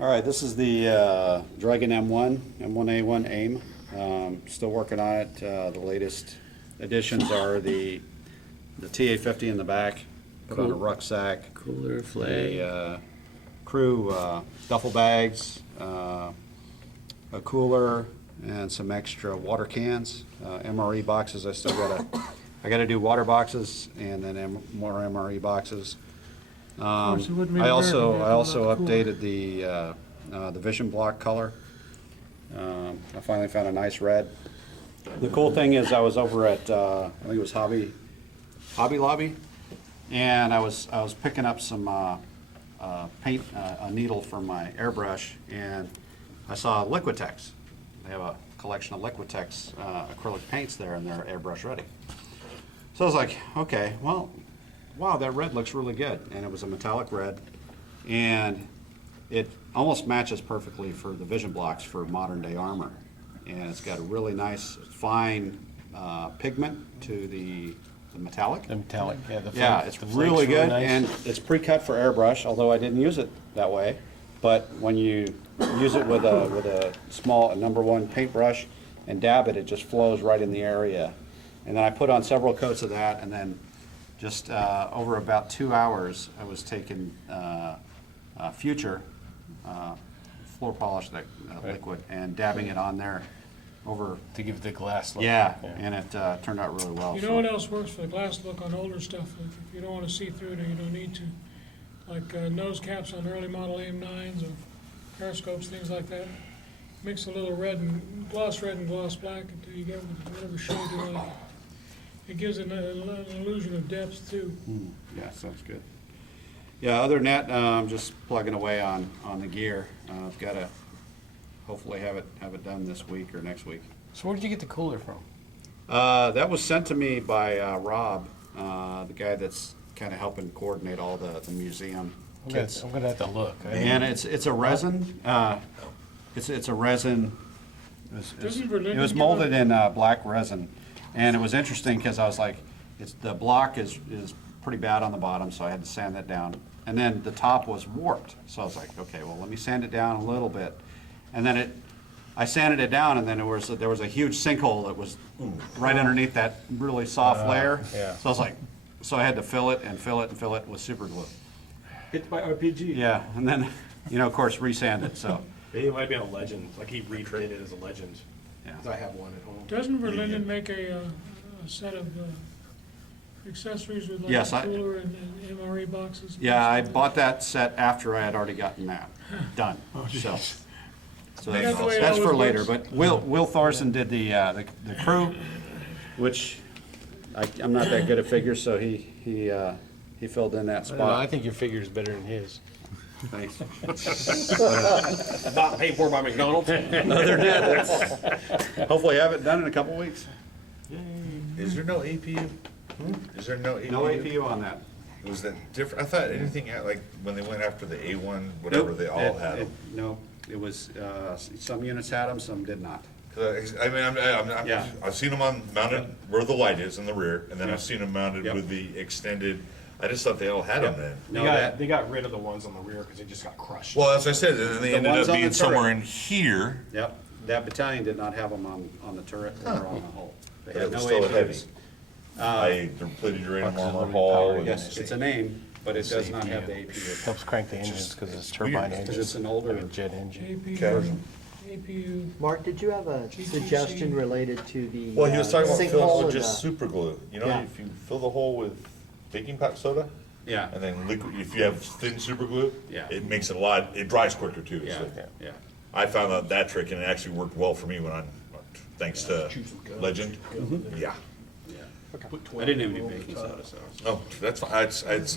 All right, this is the Dragon M1, M1A1 AIM. Still working on it. The latest additions are the TA-50 in the back, put on a rucksack, Cooler, flag. a crew duffel bags, a cooler, and some extra water cans. MRE boxes. I gotta do water boxes and then more MRE boxes. I also updated the vision block color. I finally found a nice red. The cool thing is I was over at I think it was Hobby Lobby, and I was picking up some paint, a needle for my airbrush, and I saw Liquitex. They have a collection of Liquitex acrylic paints there, and they're airbrush ready. So I was like, okay, well, wow, that red looks really good. And it was a metallic red, and it almost matches perfectly for the vision blocks for modern day armor. And it's got a really nice fine pigment to the metallic. The metallic, yeah. Yeah, it's really good, nice. and it's pre-cut for airbrush, although I didn't use it that way. But when you use it with a small #1 paintbrush and dab it, it just flows right in the area. And then I put on several coats of that, and then just over about 2 hours, I was taking Future floor polish, that liquid, and dabbing it on there over. To give the glass look. Yeah, and it turned out really well. You know what else works for the glass look on older stuff? Like if you don't want to see through it or you don't need to, like nose caps on early model AIM-9s or periscopes, things like that. Mix a little red and gloss black until you get whatever shade you like. It gives an illusion of depth too. Yeah, sounds good. Yeah, other than that, I'm just plugging away on the gear. I've got to hopefully have it done this week or next week. So where did you get the cooler from? That was sent to me by Rob, the guy that's kind of helping coordinate all the museum kits. I'm gonna have to look. And it's a resin. It's a resin. It was molded in black resin, and it was interesting because I was like, the block is pretty bad on the bottom, so I had to sand that down. And then the top was warped, so I was like, okay, well, let me sand it down a little bit. And then I sanded it down, and then there was a huge sinkhole that was right underneath that really soft layer. Yeah. So I was like, so I had to fill it and fill it and fill it with super glue. Hit by RPG. Yeah, and then, of course, resand it, so. It might be a legend, like he recreated it as a legend. Yeah. 'Cause I have one at home. Doesn't Verlinden make a set of accessories with like Yes, a cooler and MRE boxes? Yeah, I bought that set after I had already gotten that done. So That's the way it that's for always later. works. But Will Thorson did the crew, which I'm not that good at figures, so he filled in that I don't know, I spot. think your figure is better than his. Thanks. Not paid for by McDonald's. Other than that, hopefully have it done in a couple weeks. Is there no APU? Is there no APU? No APU on that. Was that different? I thought anything like when they went after the A1, whatever, Nope, they all had them. No, it was some units had them, some did not. I mean, Yeah. I've seen them mounted where the light is in the rear, and then Yeah. I've seen them mounted Yep. with the extended. I just thought they all had them then. No, that, They got rid of the ones on the rear because they just got crushed. Well, as I said, and then they The ended ones up on the being somewhere turret. in here. yep, that battalion did not have them on the turret or on the hull. They But had it was no still a heavy. APUs. They're plated uranium armor hull. and Yes, it's a name, but it does not have the APU. Helps crank the engines because it's turbine weird. engines. Because it's an older. Like a jet engine. Okay. APU. Mark, did you have a GTC. suggestion related to the Well, he was talking about sinkhole filling with and just the- super glue. You know, Yeah. if you fill the hole with baking soda, Yeah, and then liquid, if you have thin super glue, Yeah. it makes it a lot. It dries quicker too. yeah, So yeah. I found out that trick, and it actually worked well for me when thanks to Legend. Yeah. I didn't have any baking soda, so. Oh, that's fine.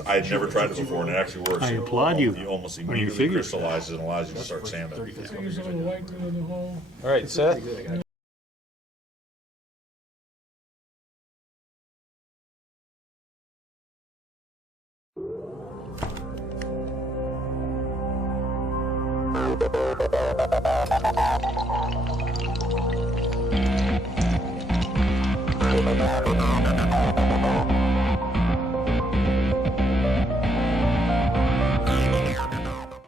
I'd never tried it before, and it actually works. I applaud you You almost on your immediately figures. crystallizes and allows you to start sanding. I use a little white glue in the hole. All right, Seth? Thank you.